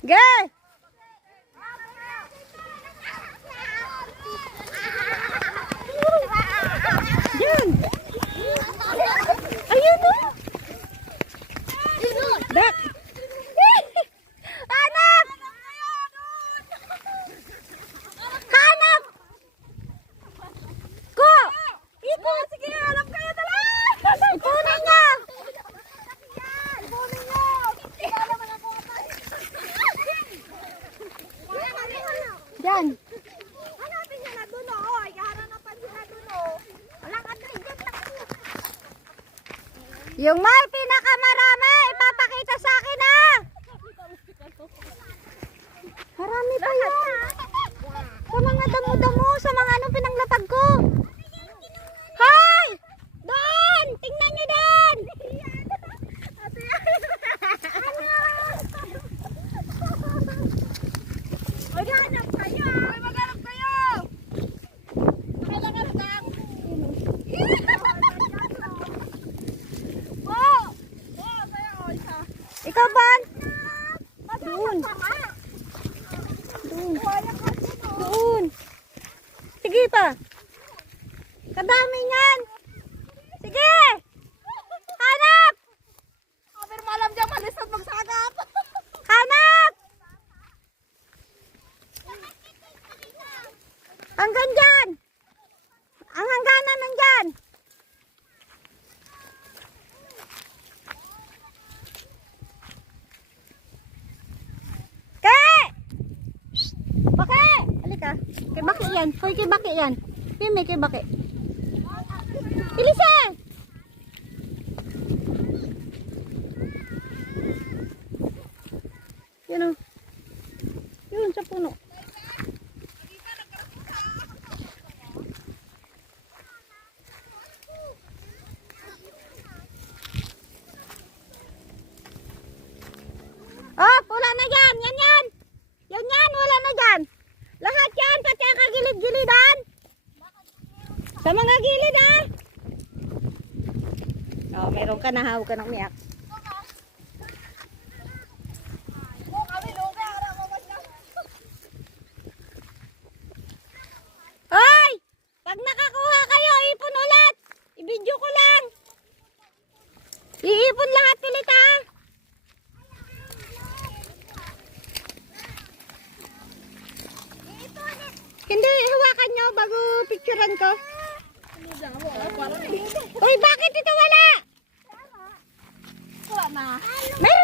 Ge! Yan. Ayun o. Dak. Hanap! Hanap! Ko! Iko! Sige, hanap kayo talaga! Ipunin niya! Ipunin niyo! Diyan. Hanapin niya na doon o. Iharanapan niya na doon o. Walang address dyan lang. Yung may pinakamarami, ipapakita sa akin na. Marami pa yan. Sa mga damo-damo, sa mga ano pinanglatag ko. Hoy! Doon! Tingnan niyo doon! Maghanap kayo. Maghanap kayo. Maghanap lang. Oh! Oh, kaya o isa. Ikaw ba? Doon. Doon. Doon. Sige pa. Kadami niyan. Sige! Hanap! Pero malam dyan malis at magsagap. Hanap! Hanggang dyan! Ang hangganan nandyan! Kay! Shhh! Baki! Halika. Kay Baki yan. Hoy, kay Baki yan. Pime, kay Baki. Ilise! Yun o. Yun, sa puno. Oh, wala na dyan. Yan, yan. Yan, yan. Wala na dyan. Lahat yan. Pati ang kagilid-gilidan. Sa mga gilid, ah. Oh, meron ka na. Hawag ka ng miyak. Hoy! Pag nakakuha kayo, ipon ulit. I-video ko lang. Iipon lahat ulit, ha. Hindi, hawakan nyo bago picturean ko. Uy, bakit ito wala? Wala na. Meron